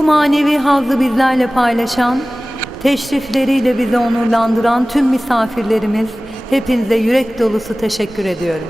Bu manevi hazzı bizlerle paylaşan, teşrifleriyle bizi onurlandıran tüm misafirlerimiz, hepinize yürek dolusu teşekkür ediyorum.